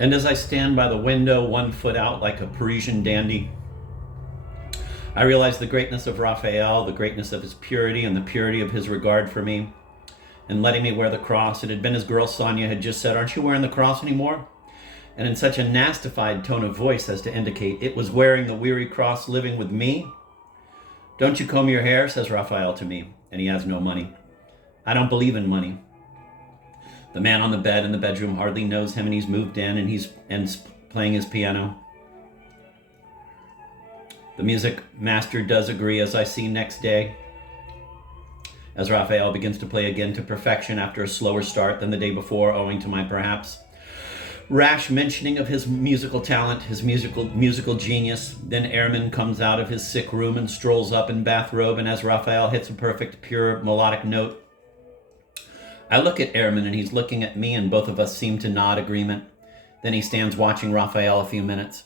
And as I stand by the window, 1 foot out like a Parisian dandy, I realize the greatness of Raphael, the greatness of his purity, and the purity of his regard for me, and letting me wear the cross. It had been his girl Sonia had just said, "Aren't you wearing the cross anymore?" And in such a nastified tone of voice as to indicate it was wearing the weary cross living with me. "Don't you comb your hair?" says Raphael to me, and he has no money. I don't believe in money. The man on the bed in the bedroom hardly knows him, and he's moved in, and he's playing his piano. The music master does agree, as I see next day, as Raphael begins to play again to perfection after a slower start than the day before, owing to my perhaps rash mentioning of his musical talent, his musical genius. Then Ehrman comes out of his sick room and strolls up in bathrobe, and as Raphael hits a perfect, pure, melodic note, I look at Ehrman, and he's looking at me, and both of us seem to nod agreement. Then he stands watching Raphael a few minutes.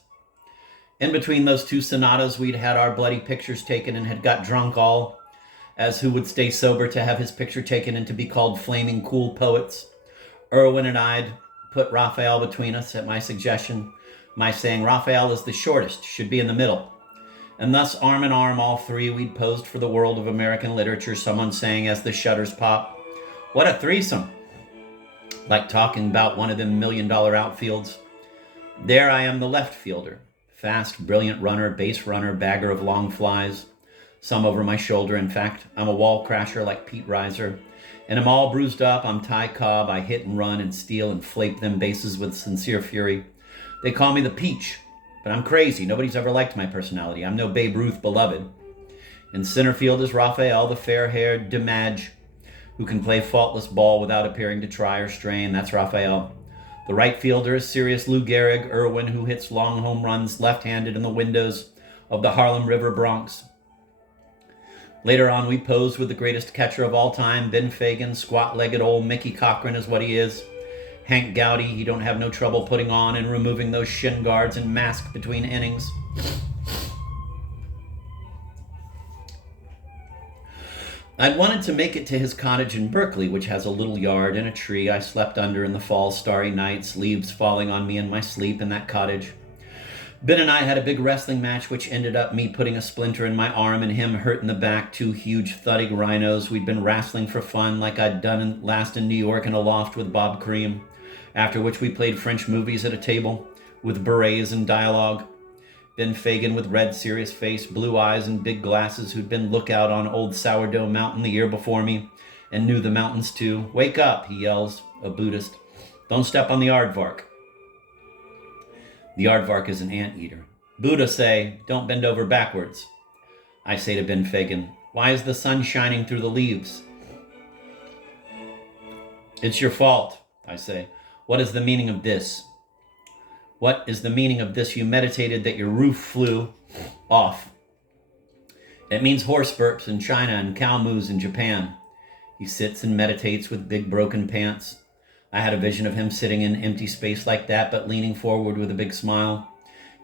In between those two sonatas, we'd had our bloody pictures taken and had got drunk, all as who would stay sober to have his picture taken and to be called flaming cool poets. Irwin and I'd put Raphael between us at my suggestion, my saying Raphael is the shortest, should be in the middle. And thus, arm in arm, all three, we'd posed for the world of American literature, someone saying as the shutters pop, "What a threesome!" Like talking about one of them $1 million outfields. There I am, the left fielder. Fast, brilliant runner, base runner, bagger of long flies. Some over my shoulder, in fact. I'm a wall crasher like Pete Reiser. And I'm all bruised up, I'm Ty Cobb. I hit and run and steal and flape them bases with sincere fury. They call me the Peach, but I'm crazy. Nobody's ever liked my personality. I'm no Babe Ruth beloved. In center field is Raphael, the fair-haired DeMage, who can play faultless ball without appearing to try or strain. That's Raphael. The right fielder is serious Lou Gehrig, Irwin, who hits long home runs left-handed in the windows of the Harlem River Bronx. Later on, we posed with the greatest catcher of all time, Ben Fagan. Squat-legged old Mickey Cochran is what he is. Hank Gowdy, he don't have no trouble putting on and removing those shin guards and mask between innings. I'd wanted to make it to his cottage in Berkeley, which has a little yard and a tree I slept under in the fall starry nights, leaves falling on me in my sleep in that cottage. Ben and I had a big wrestling match, which ended up me putting a splinter in my arm and him hurt in the back, two huge thudding rhinos. We'd been wrestling for fun like I'd done last in New York in a loft with Bob Cream, after which we played French movies at a table with berets and dialogue. Ben Fagan with red, serious face, blue eyes, and big glasses, who'd been lookout on old Sourdough Mountain the year before me, and knew the mountains too. "Wake up," he yells, a Buddhist. "Don't step on the aardvark." The aardvark is an anteater. Buddha say, "Don't bend over backwards." I say to Ben Fagan, "Why is the sun shining through the leaves?" "It's your fault," I say. "What is the meaning of this?" "What is the meaning of this? You meditated that your roof flew off." "It means horse burps in China and cow moos in Japan." He sits and meditates with big broken pants. I had a vision of him sitting in empty space like that, but leaning forward with a big smile.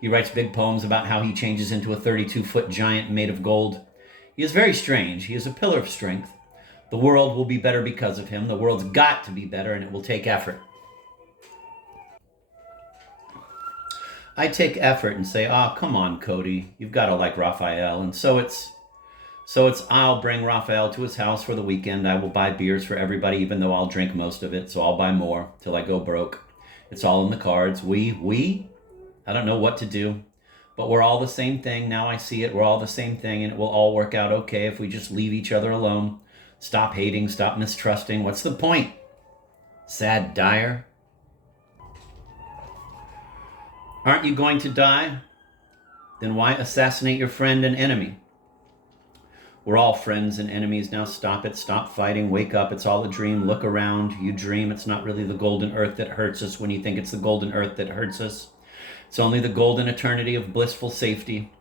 He writes big poems about how he changes into a 32-foot giant made of gold. He is very strange. He is a pillar of strength. The world will be better because of him. The world's got to be better, and it will take effort. I take effort and say, come on, Cody, you've got to like Raphael. And so it's I'll bring Raphael to his house for the weekend. I will buy beers for everybody, even though I'll drink most of it. So I'll buy more till I go broke. It's all in the cards. I don't know what to do, but we're all the same thing. Now I see it. We're all the same thing, and it will all work out okay if we just leave each other alone. Stop hating, stop mistrusting. What's the point? Sad Dyer. Aren't you going to die? Then why assassinate your friend and enemy? We're all friends and enemies. Now stop it. Stop fighting. Wake up. It's all a dream. Look around. You dream. It's not really the golden earth that hurts us when you think it's the golden earth that hurts us. It's only the golden eternity of blissful safety.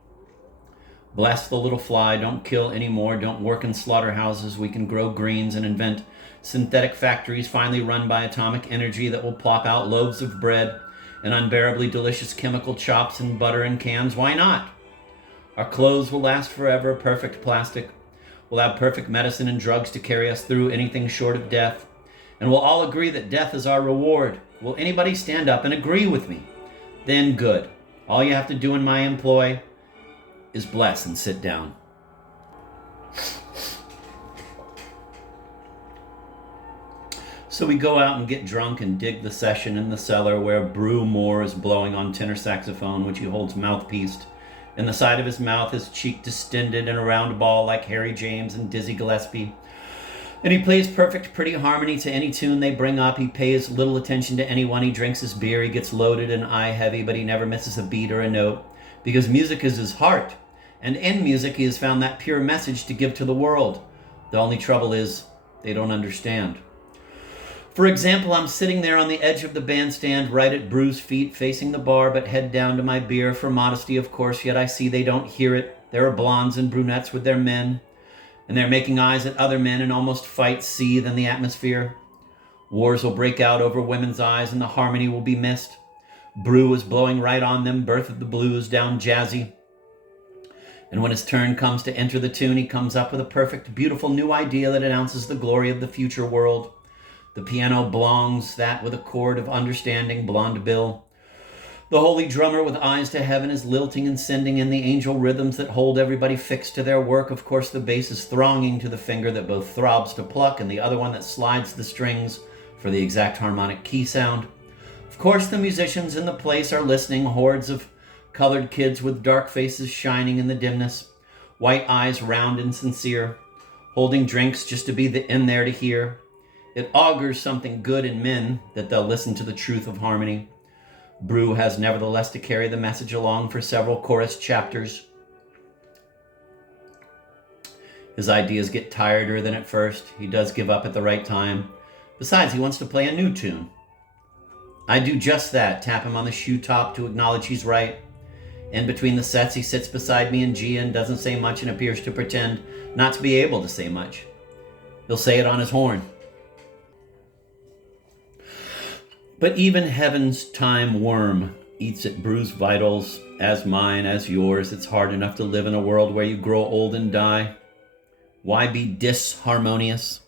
Bless the little fly. Don't kill anymore. Don't work in slaughterhouses. We can grow greens and invent synthetic factories finally run by atomic energy that will plop out loaves of bread and unbearably delicious chemical chops and butter in cans. Why not? Our clothes will last forever, perfect plastic. We'll have perfect medicine and drugs to carry us through anything short of death. And we'll all agree that death is our reward. Will anybody stand up and agree with me? Then good. All you have to do in my employ is bless and sit down. So we go out and get drunk and dig the session in the cellar where Brew Moore is blowing on tenor saxophone, which he holds mouthpieced. In the side of his mouth, his cheek distended in a round ball like Harry James and Dizzy Gillespie. And he plays perfect, pretty harmony to any tune they bring up. He pays little attention to anyone. He drinks his beer. He gets loaded and eye heavy, but he never misses a beat or a note because music is his heart. And in music, he has found that pure message to give to the world. The only trouble is they don't understand. For example, I'm sitting there on the edge of the bandstand, right at Brew's feet, facing the bar, but head down to my beer for modesty, of course, yet I see they don't hear it. There are blondes and brunettes with their men, and they're making eyes at other men and almost fights seethe in the atmosphere. Wars will break out over women's eyes and the harmony will be missed. Brew is blowing right on them, Birth of the Blues down jazzy. And when his turn comes to enter the tune, he comes up with a perfect, beautiful new idea that announces the glory of the future world. The piano belongs that with a chord of understanding, Blonde Bill. The holy drummer with eyes to heaven is lilting and sending in the angel rhythms that hold everybody fixed to their work. Of course, the bass is thronging to the finger that both throbs to pluck and the other one that slides the strings for the exact harmonic key sound. Of course, the musicians in the place are listening, hordes of colored kids with dark faces shining in the dimness, white eyes round and sincere, holding drinks just to be in there to hear. It augurs something good in men that they'll listen to the truth of harmony. Brew has nevertheless to carry the message along for several chorus chapters. His ideas get tireder than at first. He does give up at the right time. Besides, he wants to play a new tune. I do just that, tap him on the shoe top to acknowledge he's right. In between the sets, he sits beside me in G and doesn't say much and appears to pretend not to be able to say much. He'll say it on his horn. But even heaven's time worm eats at Brew's vitals, as mine, as yours. It's hard enough to live in a world where you grow old and die. Why be disharmonious?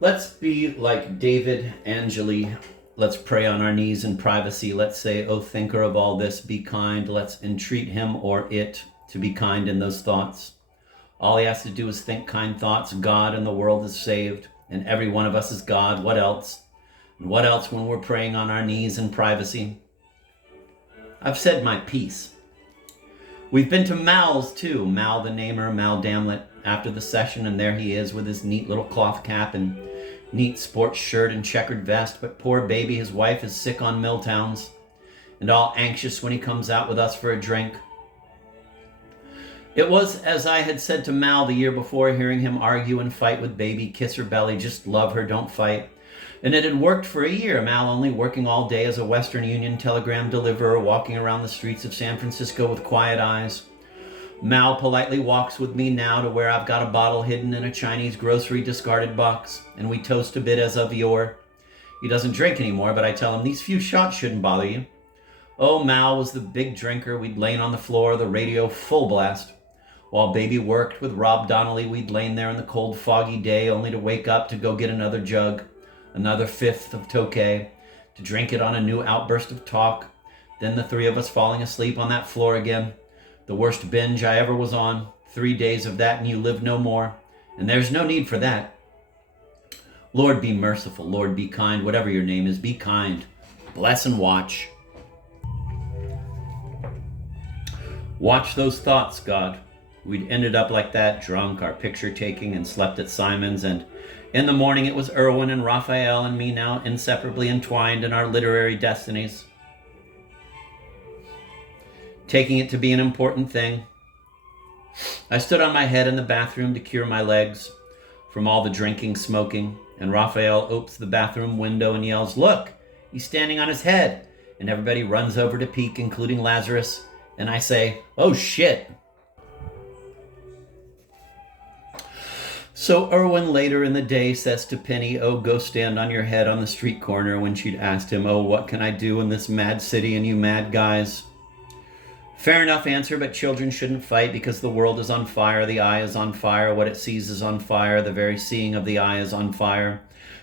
Let's be like David Angeli. Let's pray on our knees in privacy. Let's say, O thinker of all this, be kind. Let's entreat him or it to be kind in those thoughts. All he has to do is think kind thoughts. God and the world is saved. And every one of us is God. What else? And what else when we're praying on our knees in privacy? I've said my piece. We've been to Mal's too. Mal the Namer, Mal Damlet, after the session, and there he is with his neat little cloth cap and neat sports shirt and checkered vest. But poor baby, his wife is sick on Milltowns and all anxious when he comes out with us for a drink. It was as I had said to Mal the year before, hearing him argue and fight with baby, kiss her belly, just love her, don't fight. And it had worked for a year, Mal only working all day as a Western Union telegram deliverer, walking around the streets of San Francisco with quiet eyes. Mal politely walks with me now to where I've got a bottle hidden in a Chinese grocery discarded box, and we toast a bit as of yore. He doesn't drink anymore, but I tell him these few shots shouldn't bother you. Oh, Mal was the big drinker. We'd lain on the floor, the radio full blast. While baby worked with Rob Donnelly, we'd lain there in the cold, foggy day, only to wake up to go get another jug, another fifth of Tokay, to drink it on a new outburst of talk. Then the three of us falling asleep on that floor again. The worst binge I ever was on. 3 days of that and you live no more. And there's no need for that. Lord, be merciful. Lord, be kind. Whatever your name is, be kind. Bless and watch. Watch those thoughts, God. We'd ended up like that, drunk, our picture taking, and slept at Simon's, and in the morning it was Irwin and Raphael and me now inseparably entwined in our literary destinies. Taking it to be an important thing. I stood on my head in the bathroom to cure my legs from all the drinking, smoking, and Raphael opens the bathroom window and yells, "Look, he's standing on his head," and everybody runs over to peek, including Lazarus, and I say, "Oh shit." So Irwin later in the day says to Penny, "Oh, go stand on your head on the street corner," when she'd asked him, "Oh, what can I do in this mad city and you mad guys?" Fair enough answer, but children shouldn't fight because the world is on fire, the eye is on fire, what it sees is on fire, the very seeing of the eye is on fire.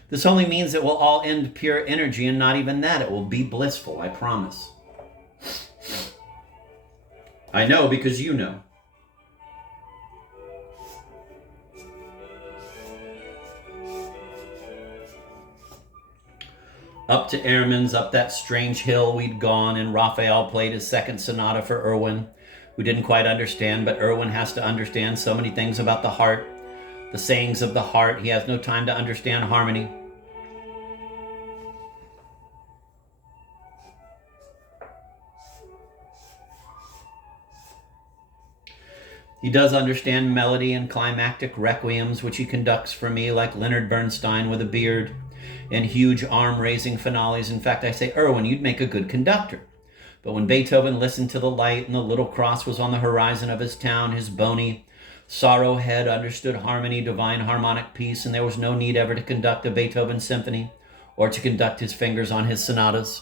This only means it will all end pure energy, and not even that. It will be blissful, I promise. I know because you know. Up to Ehrman's, up that strange hill we'd gone, and Raphael played his second sonata for Erwin, who didn't quite understand, but Erwin has to understand so many things about the heart, the sayings of the heart. He has no time to understand harmony. He does understand melody and climactic requiems, which he conducts for me like Leonard Bernstein with a beard, and huge arm-raising finales. In fact, I say, Erwin, you'd make a good conductor. But when Beethoven listened to the light and the little cross was on the horizon of his town, his bony sorrow head understood harmony, divine harmonic peace, and there was no need ever to conduct a Beethoven symphony or to conduct his fingers on his sonatas.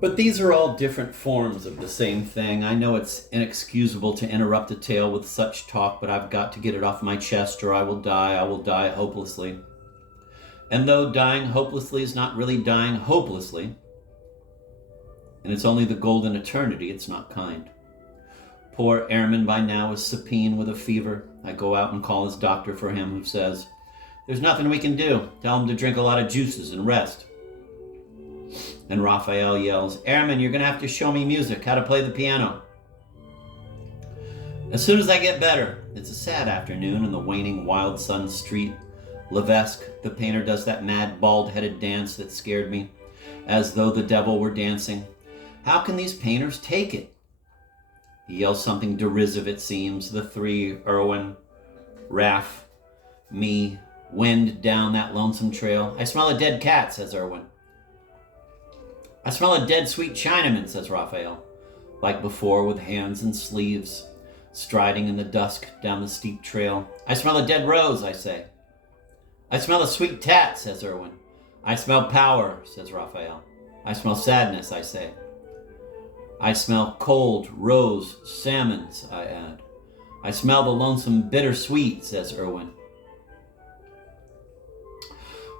But these are all different forms of the same thing. I know it's inexcusable to interrupt a tale with such talk, but I've got to get it off my chest or I will die. I will die hopelessly. And though dying hopelessly is not really dying hopelessly, and it's only the golden eternity, it's not kind. Poor Ehrman by now is supine with a fever. I go out and call his doctor for him, who says, there's nothing we can do. Tell him to drink a lot of juices and rest. And Raphael yells, Ehrman, you're going to have to show me music, how to play the piano. As soon as I get better. It's a sad afternoon in the waning wild sun street. Levesque, the painter, does that mad bald-headed dance that scared me, as though the devil were dancing. How can these painters take it? He yells something derisive, it seems. The three, Erwin, Raph, me, wind down that lonesome trail. I smell a dead cat, says Erwin. I smell a dead sweet Chinaman, says Raphael, like before, with hands and sleeves, striding in the dusk down the steep trail. I smell a dead rose, I say. I smell a sweet tat, says Erwin. I smell power, says Raphael. I smell sadness, I say. I smell cold rose salmons, I add. I smell the lonesome bittersweet, says Erwin.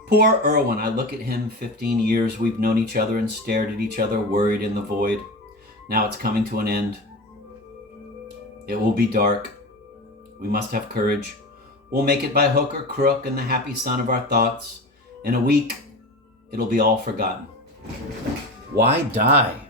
Poor Erwin, I look at him, 15 years we've known each other and stared at each other, worried in the void. Now it's coming to an end. It will be dark. We must have courage. We'll make it by hook or crook in the happy sun of our thoughts. In a week, it'll be all forgotten. Why die?